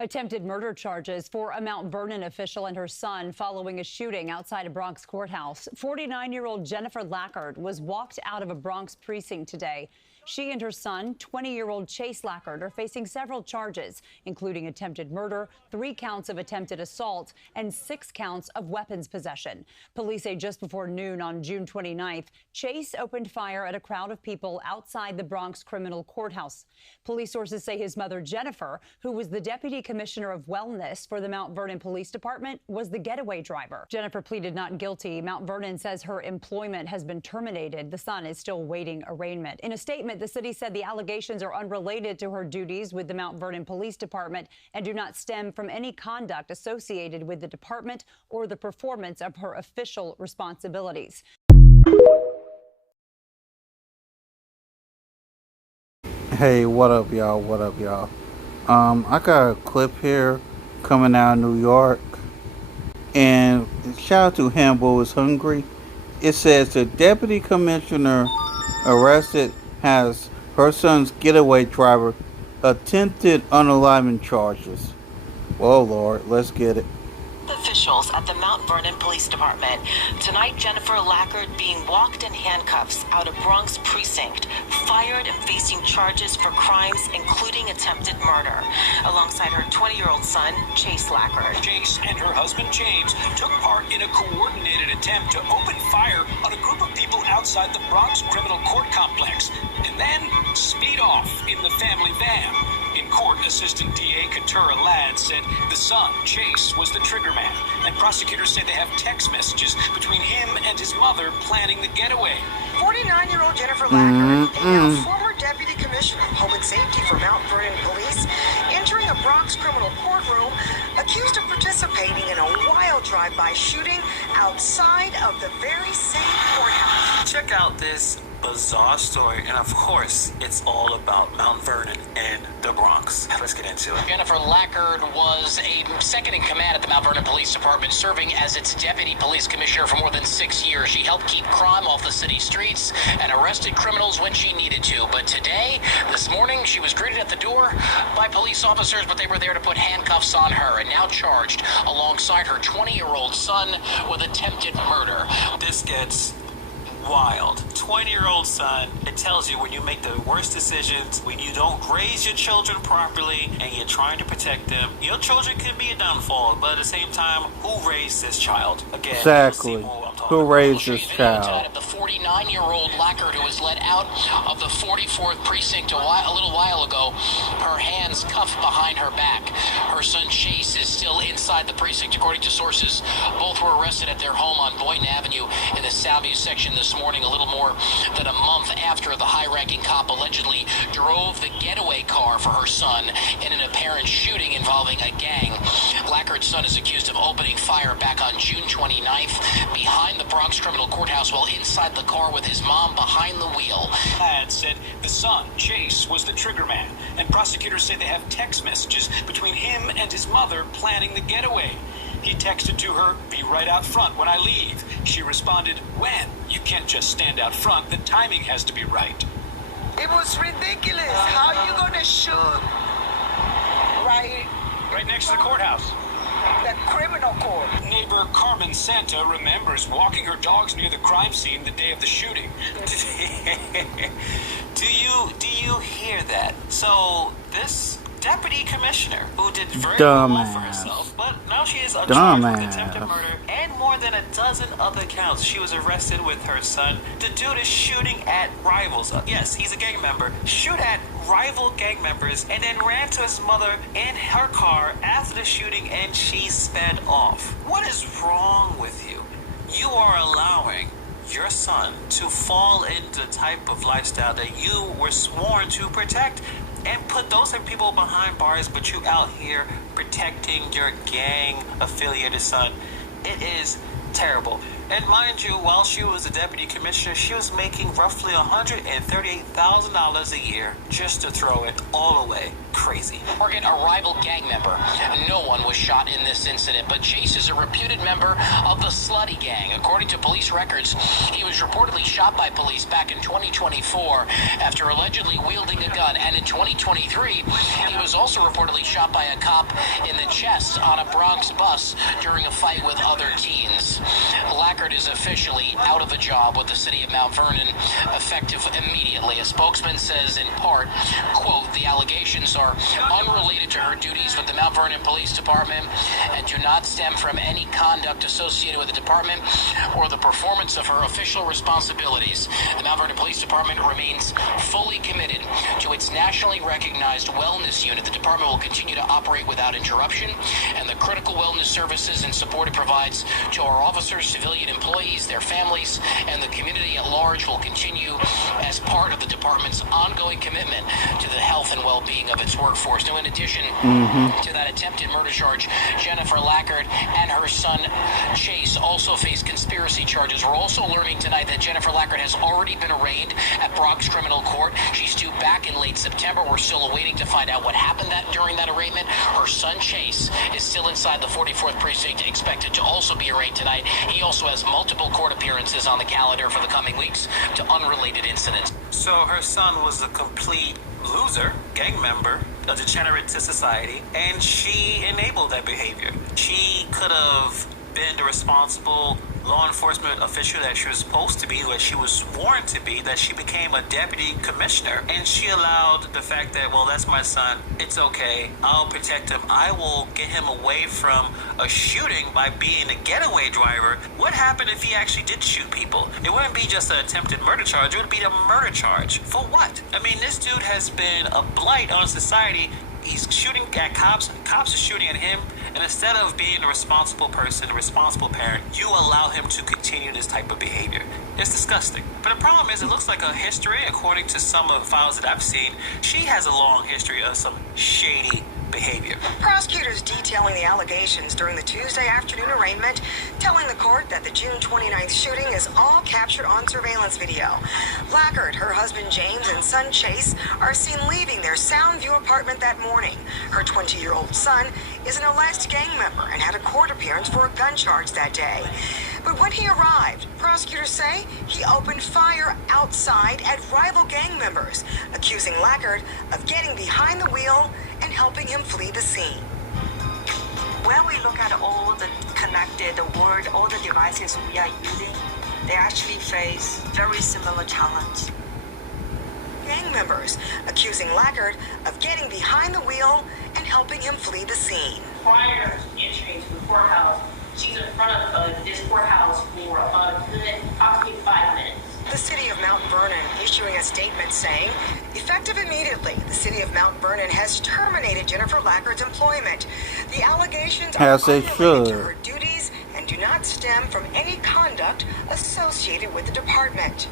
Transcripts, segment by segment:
Attempted murder charges for a Mount Vernon official and her son following a shooting outside a Bronx courthouse. 49-year-old Jennifer Lackard was walked out of a Bronx precinct today. She and her son, 20-year-old Chase Lackard, are facing several charges, including attempted murder, 3 counts of attempted assault, and 6 counts of weapons possession. Police say just before noon on June 29th, Chase opened fire at a crowd of people outside the Bronx criminal courthouse. Police sources say his mother, Jennifer, who was the deputy commissioner of wellness for the Mount Vernon Police Department, was the getaway driver. Jennifer pleaded not guilty. Mount Vernon says her employment has been terminated. The son is still waiting arraignment. In a statement, the city said the allegations are unrelated to her duties with the Mount Vernon Police Department and do not stem from any conduct associated with the department or the performance of her official responsibilities. Hey, what up, y'all? What up, y'all? I got a clip here coming out of New York, and shout out to Hambo is Hungry. It says the deputy commissioner arrested has her son's getaway driver attempted unalignment charges. Oh Lord, let's get it. Officials at the Mount Vernon Police Department. Tonight, Jennifer Lackard being walked in handcuffs out of Bronx precinct, fired and facing charges for crimes including attempted murder, alongside her 20-year-old son, Chase Lackard. Chase and her husband, James, took part in a coordinated attempt to open fire on a group of people outside the Bronx criminal court complex, and then speed off in the family van. In court, Assistant DA Katura Ladd said the son, Chase, was the trigger man, and prosecutors say they have text messages between him and his mother planning the getaway. 49-year-old Jennifer Lackard, a now former deputy commissioner of public safety for Mount Vernon Police, entering a Bronx criminal courtroom, accused of participating in a wild drive-by shooting outside of the very same courthouse. Check out this bizarre story, and of course, it's all about Mount Vernon and the Bronx. Let's get into it. Jennifer Lackard was a second in command at the Mount Vernon Police Department, serving as its deputy police commissioner for more than 6 years. She helped keep crime off the city streets and arrested criminals when she needed to. But today, this morning, she was greeted at the door by police officers, but they were there to put handcuffs on her and now charged alongside her 20-year-old son with attempted murder. This gets wild. 20-year-old son, it tells you when you make the worst decisions, when you don't raise your children properly and you're trying to protect them, your children can be a downfall, but at the same time, who raised this child? Again, Exactly. Who raised this child? The 49-year-old Lackard, who was let out of the 44th precinct a little while ago, her hands cuffed behind her back. Her son Chase is still inside the precinct, according to sources. Both were arrested at their home on Boynton Avenue in the Soundview section this morning, a little more than a month after the high-ranking cop allegedly drove the getaway car for her son in an apparent shooting involving a gang. Lackard's son is accused of opening fire back on June 29th behind the Bronx criminal courthouse while inside the car with his mom behind the wheel. Ladd said the son, Chase, was the trigger man, and prosecutors say they have text messages between him and his mother planning the getaway. He texted to her, "Be right out front when I leave." She responded, "When? You can't just stand out front. The timing has to be right." It was ridiculous. How are you gonna shoot Right next to the courthouse. the criminal court? Neighbor Carmen Santa remembers walking her dogs near the crime scene the day of the shooting. Do you hear that? So this deputy commissioner who did very well for herself, but now she is charged with attempted murder and more than a dozen other counts. She was arrested with her son to do the shooting at rivals. Yes, he's a gang member. Shoot at rival gang members and then ran to his mother in her car after the shooting and she sped off. What is wrong with you? You are allowing your son to fall into the type of lifestyle that you were sworn to protect and put those people behind bars, but you out here protecting your gang affiliated son. It is Terrible. And mind you, while she was a deputy commissioner, she was making roughly $138,000 a year just to throw it all away. Crazy. Target a rival gang member. No one was shot in this incident, but Chase is a reputed member of the Slutty Gang. According to police records, he was reportedly shot by police back in 2024 after allegedly wielding a gun, and in 2023, he was also reportedly shot by a cop in the chest on a Bronx bus during a fight with other teens. Lackard is officially out of a job with the city of Mount Vernon, effective immediately. A spokesman says in part, quote, the allegations are unrelated to her duties with the Mount Vernon Police Department and do not stem from any conduct associated with the department or the performance of her official responsibilities. The Mount Vernon Police Department remains fully committed to its nationally recognized wellness unit. The department will continue to operate without interruption, and the critical wellness services and support it provides to our officers, civilian employees, their families, and the community at large will continue as part of the department's ongoing commitment to the health and well-being of its workforce. Now, in addition to that attempted murder charge, Jennifer Lackard and her son Chase also face conspiracy charges. We're also learning tonight that Jennifer Lackard has already been arraigned at Bronx Criminal Court. She's due back in late September. We're still awaiting to find out what happened during that arraignment. Her son Chase is still inside the 44th precinct, expected to also be arraigned tonight. He also has multiple court appearances on the calendar for the coming weeks to unrelated incidents. So her son was a complete loser, gang member, a degenerate to society, and she enabled that behavior. She could have been the responsible law enforcement official that she was supposed to be, that she was sworn to be, that she became a deputy commissioner, and she allowed the fact that, well, that's my son, it's okay, I'll protect him, I will get him away from a shooting by being a getaway driver. What happened if he actually did shoot people? It wouldn't be just an attempted murder charge, it would be a murder charge. For what? I mean, this dude has been a blight on society. He's shooting at cops, cops are shooting at him, and instead of being a responsible person, a responsible parent, you allow him to continue this type of behavior. It's disgusting. But the problem is, it looks like a history, according to some of the files that I've seen, she has a long history of some shady behavior. Prosecutors detailing the allegations during the Tuesday afternoon arraignment, telling the court that the June 29th shooting is all captured on surveillance video. Lackard, her husband James, and son Chase are seen leaving their Soundview apartment that morning. Her 20-year-old son is an alleged gang member and had a court appearance for a gun charge that day. But when he arrived, prosecutors say he opened fire outside at rival gang members, accusing Lackard of getting behind the wheel and helping him flee the scene. When we look at all the connected word, all the devices we are using, they actually face very similar challenge. Gang members accusing Lackard of getting behind the wheel and helping him flee the scene. Prior to entering to the courthouse, she's in front of this courthouse for about a good, approximately 5 minutes. The city of Mount Vernon issuing a statement saying, effective immediately, the city of Mount Vernon has terminated Jennifer Lackard's employment. The allegations are unrelated to her duties and do not stem from any conduct associated with the department.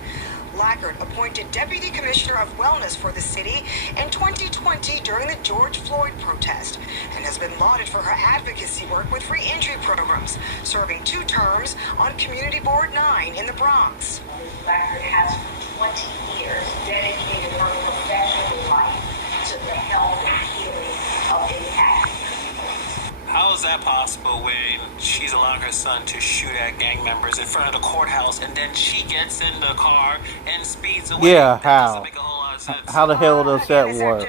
Lackard appointed Deputy Commissioner of Wellness for the city in 2020 during the George Floyd protest and has been lauded for her advocacy work with re-entry programs, serving 2 terms on Community Board 9 in the Bronx. Lackard has for 20 years dedicated her professional life to the health and healing of impacted communities. How is that possible when she's allowing her son to shoot at gang members in front of the courthouse, and then she gets in the car and speeds away? Yeah, that how? Doesn't make a whole lot of sense. How the hell does that work?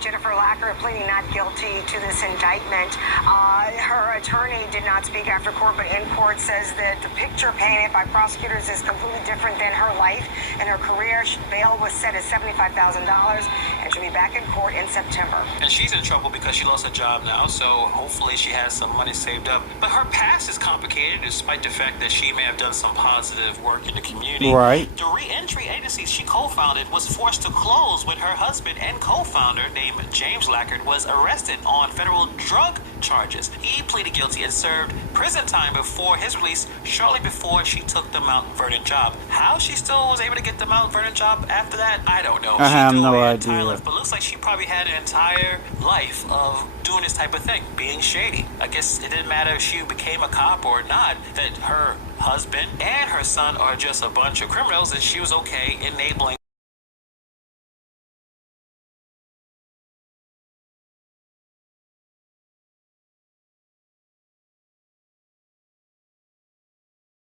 Jennifer Lackard pleading not guilty to this indictment. Her attorney did not speak after court, but in court says that the picture painted by prosecutors is completely different than her life and her career. Bail was set at $75,000 and she'll be back in court in September. And she's in trouble because she lost her job now, so hopefully she has some money saved up. But her past is complicated, despite the fact that she may have done some positive work in the community. Right. The re-entry agency she co-founded was forced to close when her husband and co-founder named named James Lackard was arrested on federal drug charges. He pleaded guilty and served prison time before his release shortly before she took the Mount Vernon job. How she still was able to get the Mount Vernon job after that, I don't know. I have no Entire idea. life, but looks like she probably had an entire life of doing this type of thing, being shady. I guess it didn't matter if she became a cop or not, that her husband and her son are just a bunch of criminals, and she was okay enabling